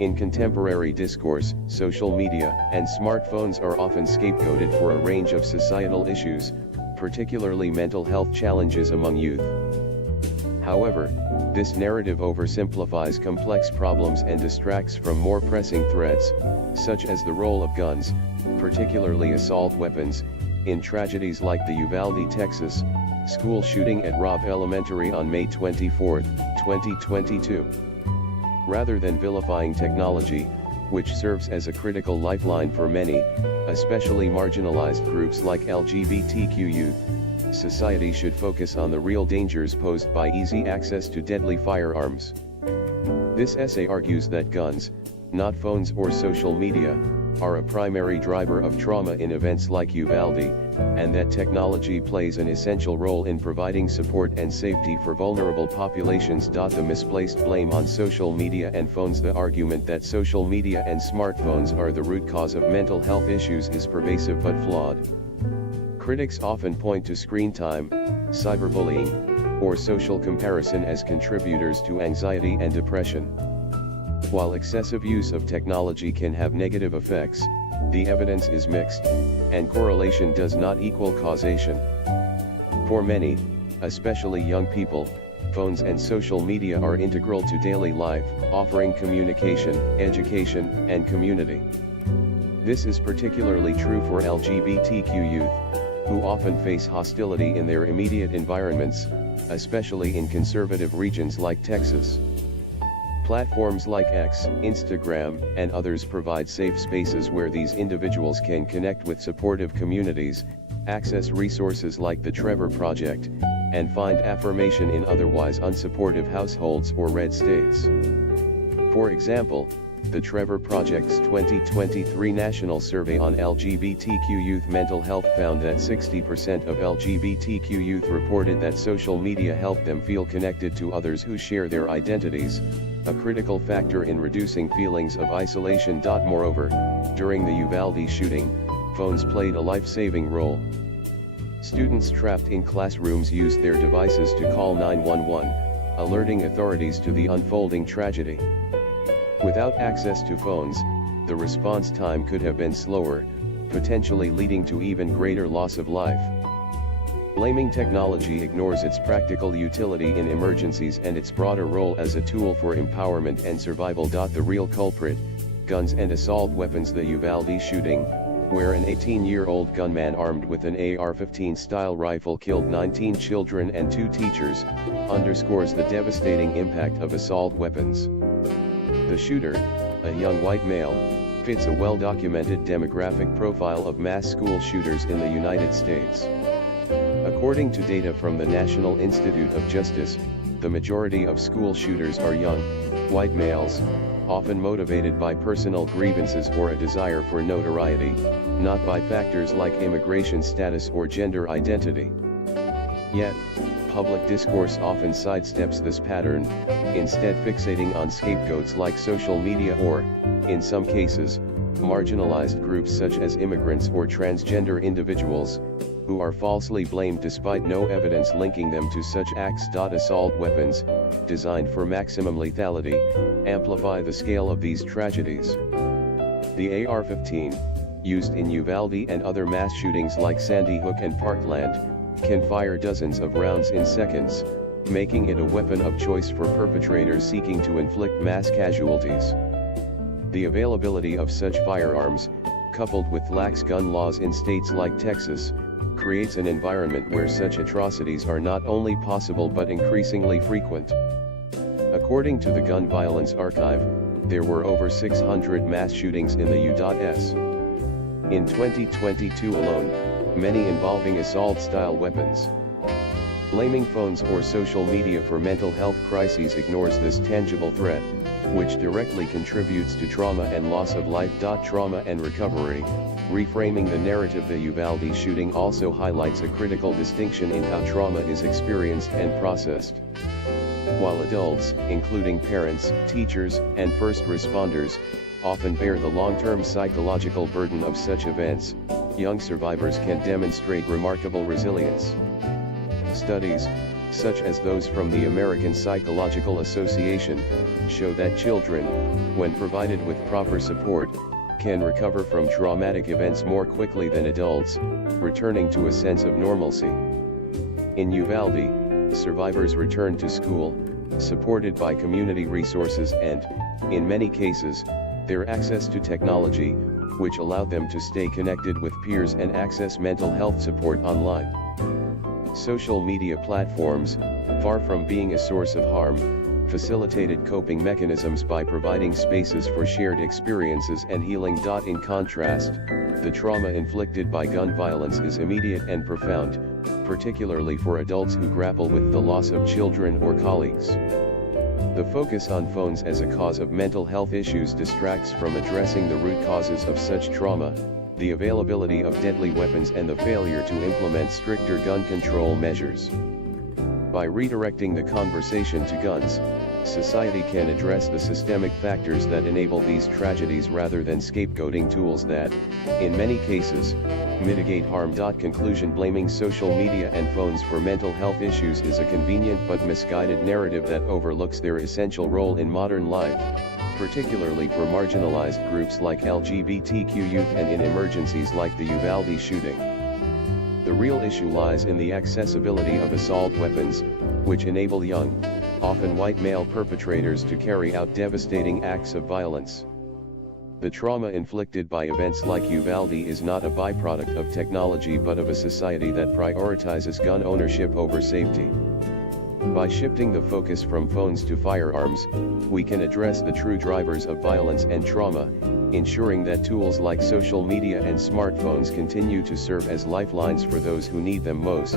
In contemporary discourse, social media and smartphones are often scapegoated for a range of societal issues, particularly mental health challenges among youth. However, this narrative oversimplifies complex problems and distracts from more pressing threats, such as the role of guns, particularly assault weapons, in tragedies like the Uvalde, Texas, school shooting at Robb Elementary on May 24, 2022. Rather than vilifying technology, which serves as a critical lifeline for many, especially marginalized groups like LGBTQ youth, society should focus on the real dangers posed by easy access to deadly firearms. This essay argues that guns, not phones or social media, are a primary driver of trauma in events like Uvalde, and that technology plays an essential role in providing support and safety for vulnerable populations. The misplaced blame on social media and phones. The argument that social media and smartphones are the root cause of mental health issues is pervasive but flawed. Critics often point to screen time, cyberbullying, or social comparison as contributors to anxiety and depression. While excessive use of technology can have negative effects, the evidence is mixed, and correlation does not equal causation. For many, especially young people, phones and social media are integral to daily life, offering communication, education, and community. This is particularly true for LGBTQ youth, who often face hostility in their immediate environments, especially in conservative regions like Texas. Platforms like X, Instagram, and others provide safe spaces where these individuals can connect with supportive communities, access resources like the Trevor Project, and find affirmation in otherwise unsupportive households or red states. For example, the Trevor Project's 2023 National Survey on LGBTQ youth mental health found that 60% of LGBTQ youth reported that social media helped them feel connected to others who share their identities, a critical factor in reducing feelings of isolation. Moreover, during the Uvalde shooting, phones played a life-saving role. Students trapped in classrooms used their devices to call 911, alerting authorities to the unfolding tragedy. Without access to phones, the response time could have been slower, potentially leading to even greater loss of life. Blaming technology ignores its practical utility in emergencies and its broader role as a tool for empowerment and survival. The real culprit, guns and assault weapons. The Uvalde shooting, where an 18-year-old gunman armed with an AR-15 style rifle killed 19 children and 2 teachers, underscores the devastating impact of assault weapons. The shooter, a young white male, fits a well-documented demographic profile of mass school shooters in the United States. According to data from the National Institute of Justice, the majority of school shooters are young, white males, often motivated by personal grievances or a desire for notoriety, not by factors like immigration status or gender identity. Yet, public discourse often sidesteps this pattern, instead fixating on scapegoats like social media or, in some cases, marginalized groups such as immigrants or transgender individuals, who are falsely blamed despite no evidence linking them to such acts. Assault weapons, designed for maximum lethality, amplify the scale of these tragedies. The AR-15, used in Uvalde and other mass shootings like Sandy Hook and Parkland, can fire dozens of rounds in seconds, making it a weapon of choice for perpetrators seeking to inflict mass casualties. The availability of such firearms, coupled with lax gun laws in states like Texas, creates an environment where such atrocities are not only possible but increasingly frequent. According to the Gun Violence Archive, there were over 600 mass shootings in the U.S. in 2022 alone, many involving assault-style weapons. Blaming phones or social media for mental health crises ignores this tangible threat, which directly contributes to trauma and loss of life. Trauma and recovery, reframing the narrative. The Uvalde shooting also highlights a critical distinction in how trauma is experienced and processed. While adults, including parents, teachers, and first responders, often bear the long-term psychological burden of such events, young survivors can demonstrate remarkable resilience. Studies, such as those from the American Psychological Association, show that children, when provided with proper support, can recover from traumatic events more quickly than adults, returning to a sense of normalcy. In Uvalde, survivors returned to school, supported by community resources and, in many cases, their access to technology, which allowed them to stay connected with peers and access mental health support online. Social media platforms, far from being a source of harm, facilitated coping mechanisms by providing spaces for shared experiences and healing. In contrast, the trauma inflicted by gun violence is immediate and profound, particularly for adults who grapple with the loss of children or colleagues. The focus on phones as a cause of mental health issues distracts from addressing the root causes of such trauma, the availability of deadly weapons and the failure to implement stricter gun control measures. By redirecting the conversation to guns, society can address the systemic factors that enable these tragedies rather than scapegoating tools that, in many cases, mitigate harm. Conclusion: blaming social media and phones for mental health issues is a convenient but misguided narrative that overlooks their essential role in modern life, particularly for marginalized groups like LGBTQ youth and in emergencies like the Uvalde shooting. The real issue lies in the accessibility of assault weapons, which enable young, often white male perpetrators to carry out devastating acts of violence. The trauma inflicted by events like Uvalde is not a byproduct of technology but of a society that prioritizes gun ownership over safety. By shifting the focus from phones to firearms, we can address the true drivers of violence and trauma, ensuring that tools like social media and smartphones continue to serve as lifelines for those who need them most.